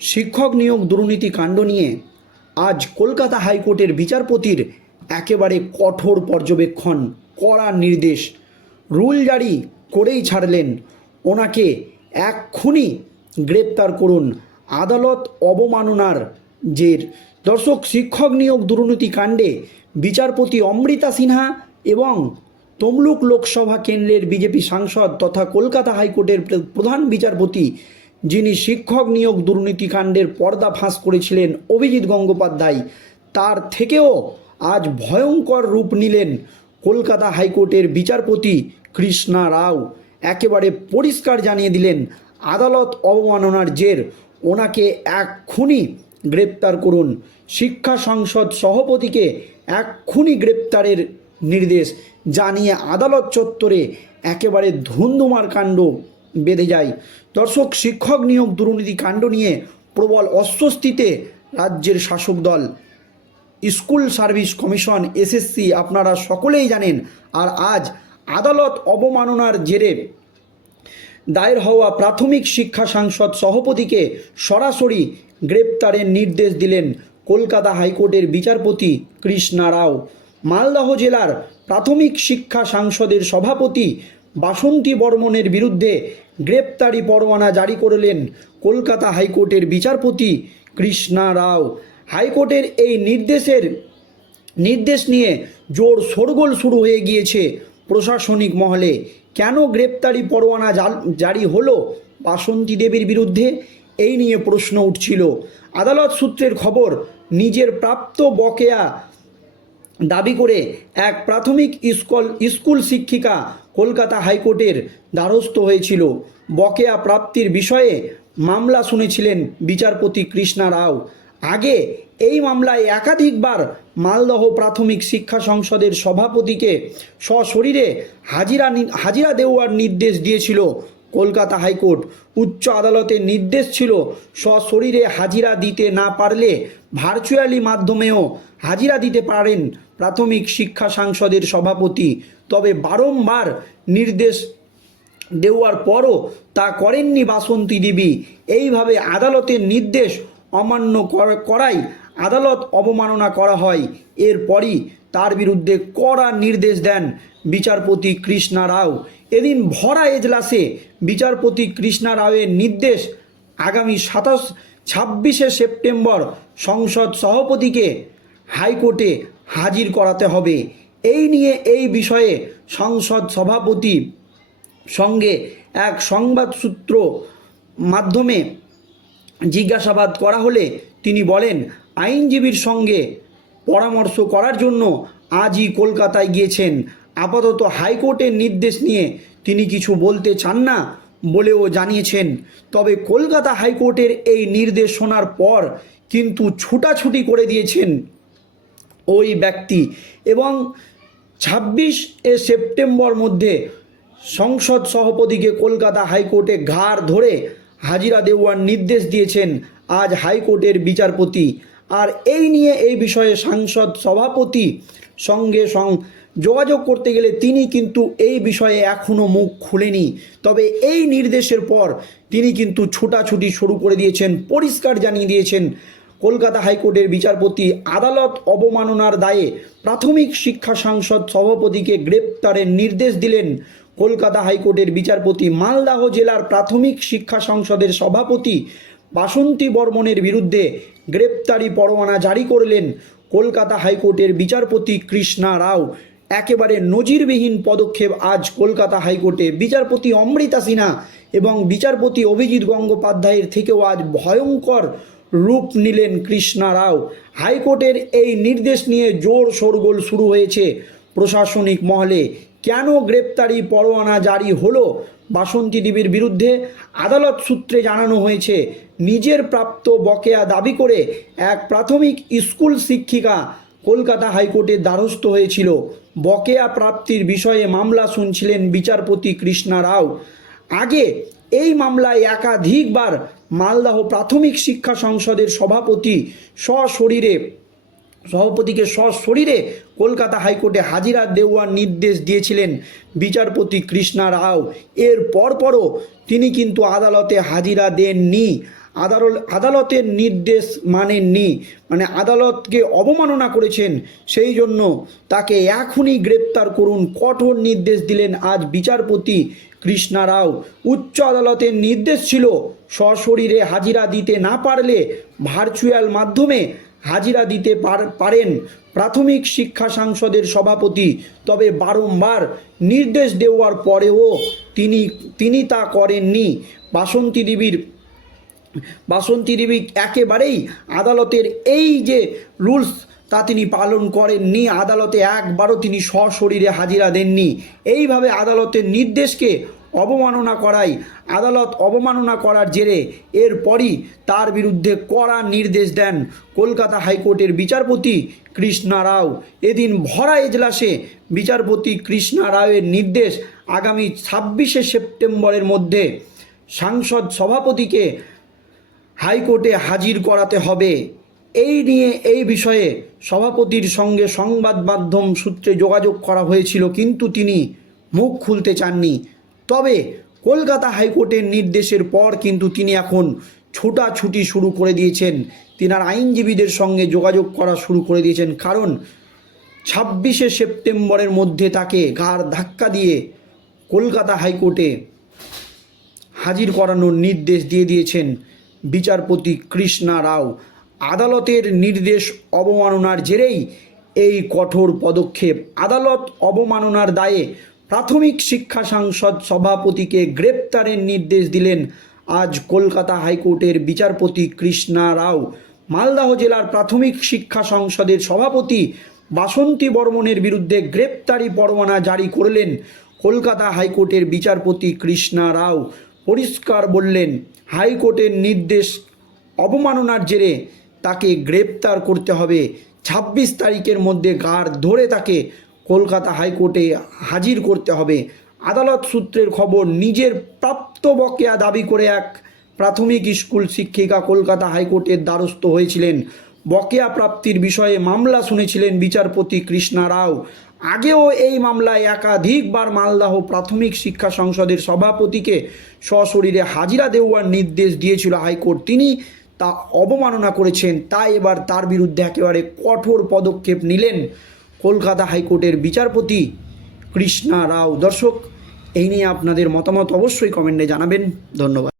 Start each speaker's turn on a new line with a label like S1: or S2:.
S1: শিক্ষক নিয়োগ দুর্নীতি কাণ্ড নিয়ে আজ কলকাতা হাইকোর্টের বিচারপতির একেবারে কঠোর পর্যবেক্ষণ, কড়া নির্দেশ। রুল জারি করেই ছাড়লেন। ওনাকে এক্ষুনি গ্রেপ্তার করুন আদালত অবমাননার জের। দর্শক, শিক্ষক নিয়োগ দুর্নীতি কাণ্ডে বিচারপতি অমৃতা সিনহা এবং তমলুক লোকসভা কেন্দ্রের বিজেপি সাংসদ তথা কলকাতা হাইকোর্টের প্রধান বিচারপতি যিনি শিক্ষক নিয়োগ দুর্নীতিকাণ্ডের পর্দা ফাঁস করেছিলেন অভিজিৎ গঙ্গোপাধ্যায়, তার থেকেও আজ ভয়ঙ্কর রূপ নিলেন কলকাতা হাইকোর্টের বিচারপতি কৃষ্ণা রাও। একেবারে পরিষ্কার জানিয়ে দিলেন, আদালত অবমাননার জের, ওনাকে এক্ষুনি গ্রেপ্তার করুন। শিক্ষা সংসদ সভাপতিকে এক্ষুনি গ্রেপ্তারের নির্দেশ জানিয়ে আদালত চত্বরে একেবারে ধুন্ধুমার কাণ্ড বেঁধে যায়। দর্শক, শিক্ষক নিয়োগ দুর্নীতি কাণ্ড নিয়ে প্রবল অস্বস্তিতে রাজ্যের শাসক দল। স্কুল সার্ভিস কমিশন, এসএসসি আপনারা সকলেই জানেন, আর আজ আদালত অবমাননার জেরে দায়ের হওয়া প্রাথমিক শিক্ষা সাংসদ সভাপতিকে সরাসরি গ্রেপ্তারের নির্দেশ দিলেন কলকাতা হাইকোর্টের বিচারপতি কৃষ্ণা রাও। মালদহ জেলার প্রাথমিক শিক্ষা সাংসদের সভাপতি বাসন্তী বর্মনের বিরুদ্ধে গ্রেপ্তারি পরোয়ানা জারি করলেন কলকাতা হাইকোর্টের বিচারপতি কৃষ্ণা রাও। হাইকোর্টের এই নির্দেশের নির্দেশ নিয়ে জোর শোরগোল শুরু হয়ে গিয়েছে প্রশাসনিক মহলে। কেন গ্রেপ্তারি পরোয়ানা জারি হলো বাসন্তী দেবীর বিরুদ্ধে? এই নিয়ে প্রশ্ন উঠছিল। আদালত সূত্রের খবর, নিজের প্রাপ্ত বকেয়া দাবি করে এক প্রাথমিক স্কুল স্কুল শিক্ষিকা কলকাতা হাইকোর্টের দ্বারস্থ হয়েছিল। বকেয়া প্রাপ্তির বিষয়ে মামলা শুনেছিলেন বিচারপতি কৃষ্ণা রাও। আগে এই মামলায় একাধিকবার মালদহ প্রাথমিক শিক্ষা সংসদের সভাপতিকে সশরীরে হাজিরা হাজিরা দেওয়ার নির্দেশ দিয়েছিল। Kolkata high court. উচ্চ আদালতের নির্দেশ ছিল, সশরীরে হাজিরা দিতে না পারলে ভার্চুয়ালি মাধ্যমেও হাজিরা দিতে পারেন প্রাথমিক শিক্ষা সাংসদের সভাপতি। তবে বারংবার নির্দেশ দেওয়ার পরও তা করেননি বাসন্তী দেবী। এইভাবে আদালতের নির্দেশ অমান্য কর- করায় আদালত অবমাননা করা হয়। এরপরই তার বিরুদ্ধে কড়া নির্দেশ দেন বিচারপতি কৃষ্ণা রাও। এদিন ভরা এজলাসে বিচারপতি কৃষ্ণা রাওয়ের নির্দেশ আগামী সাতাশ, ছাব্বিশে সেপ্টেম্বর সংসদ সভাপতিকে হাইকোর্টে হাজির করাতে হবে। এই নিয়ে এই বিষয়ে সংসদ সভাপতি সঙ্গে এক সংবাদ সূত্র মাধ্যমে জিজ্ঞাসাবাদ করা হলে তিনি বলেন, আইনজীবীর সঙ্গে পরামর্শ করার জন্য আজই কলকাতায় গিয়েছেন। আপাতত হাইকোর্টের নির্দেশ নিয়ে তিনি কিছু বলতে চান না বলেও জানিয়েছেন। তবে কলকাতা হাইকোর্টের এই নির্দেশ শোনার পর কিন্তু ছুটাছুটি করে দিয়েছেন ওই ব্যক্তি এবং ছাব্বিশ এ সেপ্টেম্বর মধ্যে সংসদ সভাপতিকে কলকাতা হাইকোর্টে ঘাড় ধরে হাজিরা দেওয়ার নির্দেশ দিয়েছেন আজ হাইকোর্টের বিচারপতি আর এই নিয়ে এই বিষয়ে সাংসদ সভাপতি সঙ্গে সং যোগাযোগ করতে গেলে তিনি কিন্তু এই বিষয়ে এখনও মুখ খুলেনি। তবে এই নির্দেশের পর তিনি কিন্তু ছুটাছুটি শুরু করে দিয়েছেন, পরিষ্কার জানিয়ে দিয়েছেন। কলকাতা হাইকোর্টের বিচারপতি আদালত অবমাননার দায়ে প্রাথমিক শিক্ষা সাংসদ সভাপতিকে গ্রেপ্তারের নির্দেশ দিলেন কলকাতা হাইকোর্টের বিচারপতি মালদাহ জেলার প্রাথমিক শিক্ষা সংসদের সভাপতি বাসন্তী বর্মনের বিরুদ্ধে গ্রেপ্তারি পরোয়ানা জারি করলেন কলকাতা হাইকোর্টের বিচারপতি কৃষ্ণা রাও। একেবারে নজিরবিহীন পদক্ষেপ আজ কলকাতা হাইকোর্টে। বিচারপতি অমৃতা সিনহা এবং বিচারপতি অভিজিৎ গঙ্গোপাধ্যায়ের থেকেও আজ ভয়ঙ্কর রূপ নিলেন কৃষ্ণা রাও। হাইকোর্টের এই নির্দেশ নিয়ে জোর শোরগোল শুরু হয়েছে প্রশাসনিক মহলে। কেন গ্রেপ্তারি পরোয়ানা জারি হলো? বাসন্তী দেবীর বিরুদ্ধে আদালত সূত্রে জানানো হয়েছে, নিজের প্রাপ্ত বকেয়া দাবি করে এক প্রাথমিক স্কুল শিক্ষিকা কলকাতা হাইকোর্টের দ্বারস্থ হয়েছিল। বকেয়া প্রাপ্তির বিষয়ে মামলা শুনছিলেন বিচারপতি কৃষ্ণা রাও। আগে এই মামলায় একাধিকবার মালদাহ প্রাথমিক শিক্ষা সংসদের সভাপতি সশরীরে সভাপতিকে সশরীরে কলকাতা হাইকোর্টে হাজিরা দেওয়ার নির্দেশ দিয়েছিলেন বিচারপতি কৃষ্ণা রাও। এর পরপরও তিনি কিন্তু আদালতে হাজিরা দেননি। আদালত আদালতের নির্দেশ মানেননি। মানে আদালতকে অবমাননা করেছেন। সেই জন্য তাকে এখনই গ্রেপ্তার করুন কঠোর নির্দেশ দিলেন আজ বিচারপতি কৃষ্ণা রাও। উচ্চ আদালতের নির্দেশ ছিল সশরীরে হাজিরা দিতে না পারলে ভার্চুয়াল মাধ্যমে হাজিরা দিতে পার- পারেন প্রাথমিক শিক্ষা সাংসদের সভাপতি। তবে বারংবার নির্দেশ দেওয়ার পরেও তিনি তিনি তা করেননি। বাসন্তী দেবীর, বাসন্তী দেবী একেবারেই আদালতের এই যে রুলস, তা তিনি পালন করেননি। আদালতে একবারও তিনি সশরীরে হাজিরা দেননি। এইভাবে আদালতের নির্দেশকে অবমাননা করাই, আদালত অবমাননা করার জেরে এরপরই তার বিরুদ্ধে কড়া নির্দেশ দেন কলকাতা হাইকোর্টের বিচারপতি কৃষ্ণা রাও। এদিন ভরা এজলাসে বিচারপতি কৃষ্ণা রাওয়ের নির্দেশ আগামী ছাব্বিশে সেপ্টেম্বরের মধ্যে সাংসদ সভাপতিকে হাইকোর্টে হাজির করাতে হবে। এই নিয়ে এই বিষয়ে সভাপতির সঙ্গে সংবাদ মাধ্যম সূত্রে যোগাযোগ করা হয়েছিল, কিন্তু তিনি মুখ খুলতে চাননি। তবে কলকাতা হাইকোর্টের নির্দেশের পর কিন্তু তিনি এখন ছোটাছুটি শুরু করে দিয়েছেন। তিনার আইনজীবীদের সঙ্গে যোগাযোগ করা শুরু করে দিয়েছেন। কারণ ছাব্বিশে সেপ্টেম্বরের মধ্যে তাকে ঘাড় ধাক্কা দিয়ে কলকাতা হাইকোর্টে হাজির করানোর নির্দেশ দিয়ে দিয়েছেন বিচারপতি কৃষ্ণা রাও। আদালতের নির্দেশ অবমাননার জেরেই এই কঠোর পদক্ষেপ। আদালত অবমাননার দায়ে প্রাথমিক শিক্ষা সাংসদ সভাপতিকে গ্রেপ্তারের নির্দেশ দিলেন আজ কলকাতা হাইকোর্টের বিচারপতি কৃষ্ণা রাও। মালদাহ জেলার প্রাথমিক শিক্ষা সংসদের সভাপতি বাসন্তী বর্মনের বিরুদ্ধে গ্রেপ্তারি পরোয়ানা জারি করলেন কলকাতা হাইকোর্টের বিচারপতি কৃষ্ণা রাও। পরিষ্কার বললেন, হাইকোর্টের নির্দেশ অবমাননার জেরে তাকে গ্রেপ্তার করতে হবে। ছাব্বিশ তারিখের মধ্যে গাড় ধরে তাকে কলকাতা হাইকোর্টে হাজির করতে হবে। আদালত সূত্রের খবর, নিজের প্রাপ্ত বকেয়া দাবি করে এক প্রাথমিক স্কুল শিক্ষিকা কলকাতা হাইকোর্টের দ্বারস্থ হয়েছিলেন। বকেয়া প্রাপ্তির বিষয়ে মামলা শুনেছিলেন বিচারপতি কৃষ্ণা রাও। আগেও এই মামলায় একাধিকবার মালদাহ প্রাথমিক শিক্ষা সংসদের সভাপতিকে সশরীরে হাজিরা দেওয়ার নির্দেশ দিয়েছিল হাইকোর্ট। তিনি তা অবমাননা করেছেন তাই এবার তার বিরুদ্ধে একেবারে কঠোর পদক্ষেপ নিলেন। কলকাতা হাইকোর্টের বিচারপতি কৃষ্ণা রাও। দর্শক এই নিয়ে আপনাদের মতামত অবশ্যই কমেন্টে জানাবেন। ধন্যবাদ।